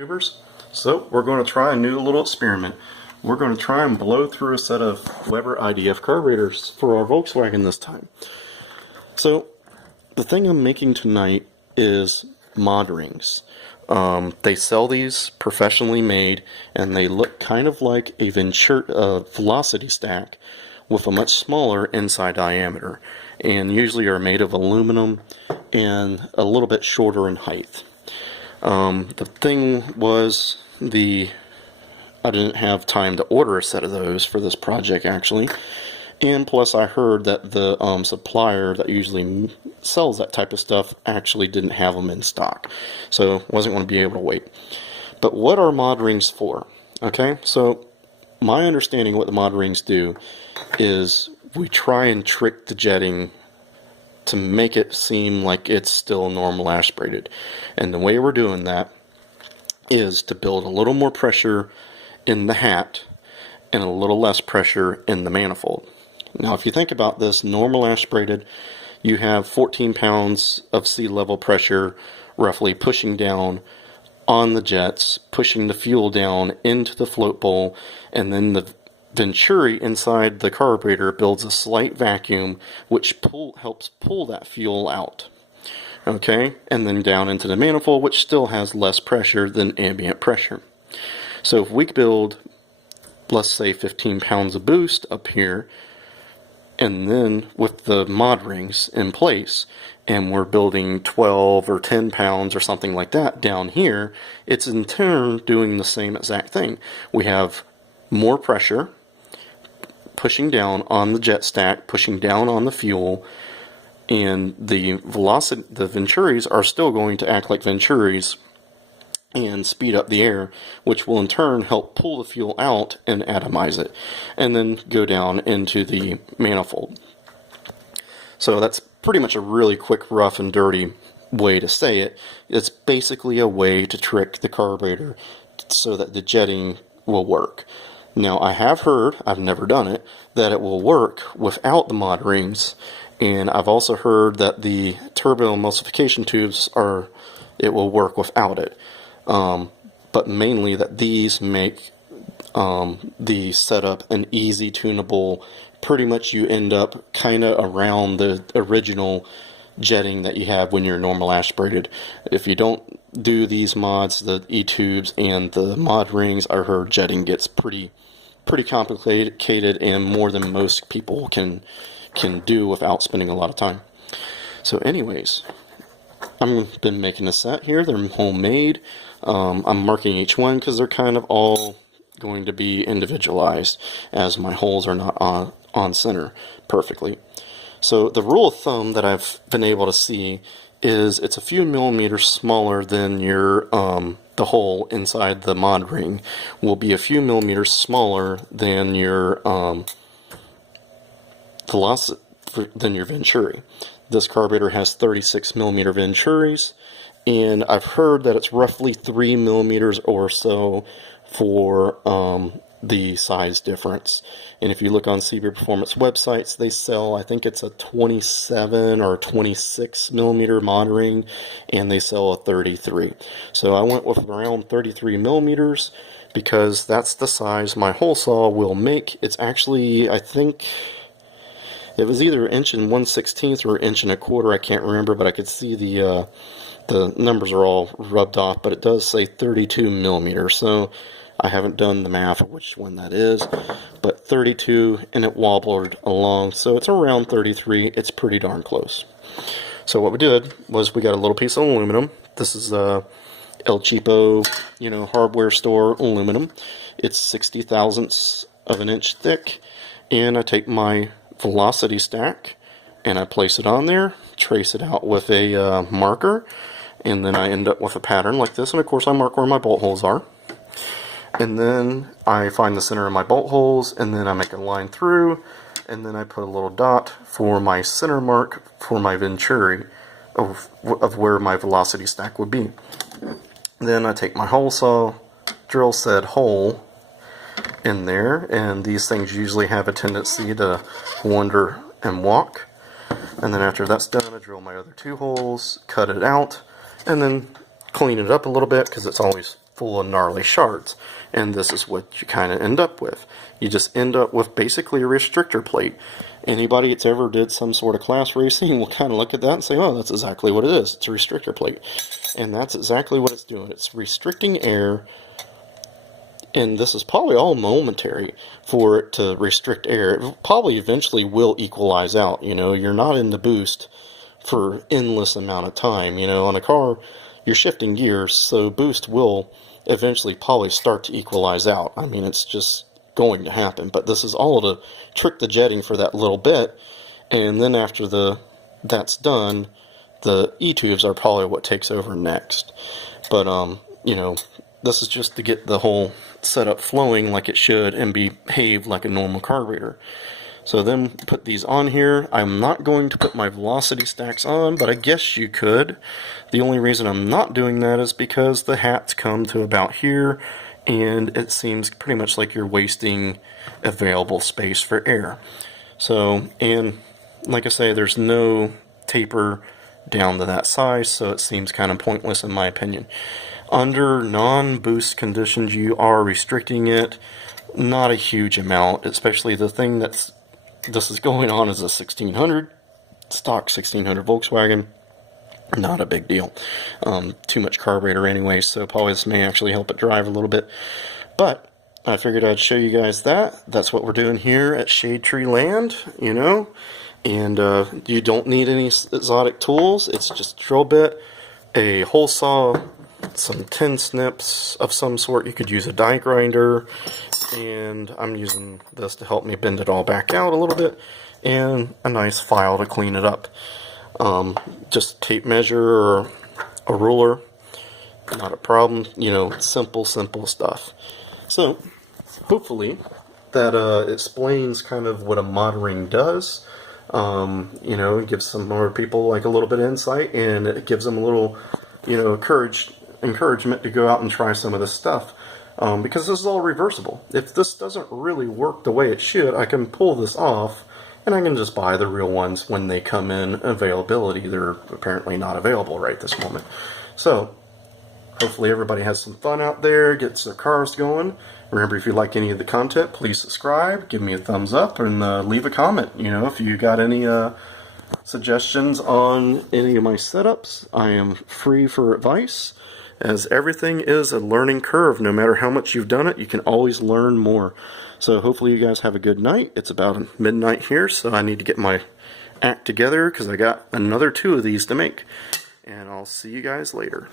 YouTubers. So we're going to try a new little experiment. We're going to try and blow through a set of Weber IDF carburetors for our Volkswagen this time. So the thing I'm making tonight is mod rings. They sell these professionally made, and they look kind of like a velocity stack with a much smaller inside diameter, and usually are made of aluminum and a little bit shorter in height. The thing was, I didn't have time to order a set of those for this project actually, and plus I heard that the supplier that usually sells that type of stuff actually didn't have them in stock, so wasn't going to be able to wait. But what are mod rings for? Okay, so my understanding of what the mod rings do is we try and trick the jetting to make it seem like it's still normal aspirated, and the way we're doing that is to build a little more pressure in the hat and a little less pressure in the manifold. Now if you think about this, normal aspirated, you have 14 pounds of sea level pressure roughly pushing down on the jets, pushing the fuel down into the float bowl, and then the venturi inside the carburetor builds a slight vacuum which helps pull that fuel out. Okay, and then down into the manifold, which still has less pressure than ambient pressure. So if we build, let's say 15 pounds of boost up here, and then with the mod rings in place, and we're building 12 or 10 pounds or something like that down here, it's in turn doing the same exact thing. We have more pressure pushing down on the jet stack, pushing down on the fuel, and the venturis are still going to act like venturis and speed up the air, which will in turn help pull the fuel out and atomize it, and then go down into the manifold. So that's pretty much a really quick, rough and dirty way to say it. It's basically a way to trick the carburetor so that the jetting will work. Now I have heard, I've never done it, that it will work without the mod rings, and I've also heard that the turbo emulsification tubes it will work without it. But mainly that these make the setup an easy tunable. Pretty much you end up kind of around the original jetting that you have when you're normal aspirated. If you don't do these mods, the E-tubes and the mod rings, I heard jetting gets pretty complicated and more than most people can do without spending a lot of time. So anyways, I've been making a set here. They're homemade. I'm marking each one because they're kind of all going to be individualized, as my holes are not on center perfectly. So the rule of thumb that I've been able to see is it's a few millimeters smaller than your the hole inside the mod ring will be a few millimeters smaller than your venturi. This carburetor has 36 millimeter venturis, and I've heard that it's roughly 3 millimeters or so for the size difference. And if you look on CB Performance websites, they sell, I think it's a 27 or 26 millimeter mod ring, and they sell a 33. So I went with around 33 millimeters because that's the size my hole saw will make. It's actually, I think it was either 1 1/16" or 1 1/4". I can't remember, but I could see the numbers are all rubbed off, but it does say 32 millimeters. So I haven't done the math of which one that is, but 32, and it wobbled along, so it's around 33. It's pretty darn close. So what we did was we got a little piece of aluminum. This is El Cheapo, hardware store aluminum. It's 60 thousandths of an inch thick, and I take my velocity stack and I place it on there, trace it out with a marker, and then I end up with a pattern like this. And of course I mark where my bolt holes are, and then I find the center of my bolt holes, and then I make a line through, and then I put a little dot for my center mark for my venturi of where my velocity stack would be. Then I take my hole saw, drill said hole in there, and these things usually have a tendency to wander and walk. And then after that's done, I drill my other 2 holes, cut it out, and then clean it up a little bit because it's always full of gnarly shards. And this is what you kind of end up with. You just end up with basically a restrictor plate. Anybody that's ever did some sort of class racing will kind of look at that and say, oh, that's exactly what it is. It's a restrictor plate. And that's exactly what it's doing. It's restricting air. And this is probably all momentary for it to restrict air. It probably eventually will equalize out. You know, you're not in the boost for endless amount of time. You know, on a car, you're shifting gears, so boost will eventually probably start to equalize out. I mean, it's just going to happen. But this is all to trick the jetting for that little bit. And then after that's done, the E-tubes are probably what takes over next. But, you know, this is just to get the whole setup flowing like it should and behave like a normal carburetor. So then put these on here. I'm not going to put my velocity stacks on, but I guess you could. The only reason I'm not doing that is because the hats come to about here, and it seems pretty much like you're wasting available space for air. So, and like I say, there's no taper down to that size, so it seems kind of pointless in my opinion. Under non-boost conditions, you are restricting it, not a huge amount, especially the thing this is going on is a 1600, stock 1600 Volkswagen. Not a big deal. Too much carburetor anyway, so probably this may actually help it drive a little bit. But I figured I'd show you guys that. That's what we're doing here at Shade Tree Land, you know. And you don't need any exotic tools. It's just a drill bit, a hole saw, some tin snips of some sort. You could use a die grinder, and I'm using this to help me bend it all back out a little bit, and a nice file to clean it up. Just tape measure or a ruler, not a problem, you know, simple stuff. So hopefully that explains kind of what a modding does. You know, it gives some more people like a little bit of insight, and it gives them a little, you know, encouragement to go out and try some of this stuff, because this is all reversible. If this doesn't really work the way it should, I can pull this off and I can just buy the real ones when they come in availability. They're apparently not available right this moment. So hopefully everybody has some fun out there, gets their cars going. Remember, if you like any of the content, please subscribe, give me a thumbs up, and leave a comment. You know, if you got any suggestions on any of my setups, I am free for advice, as everything is a learning curve. No matter how much you've done it, you can always learn more. So hopefully you guys have a good night. It's about midnight here, so I need to get my act together because I got another 2 of these to make. And I'll see you guys later.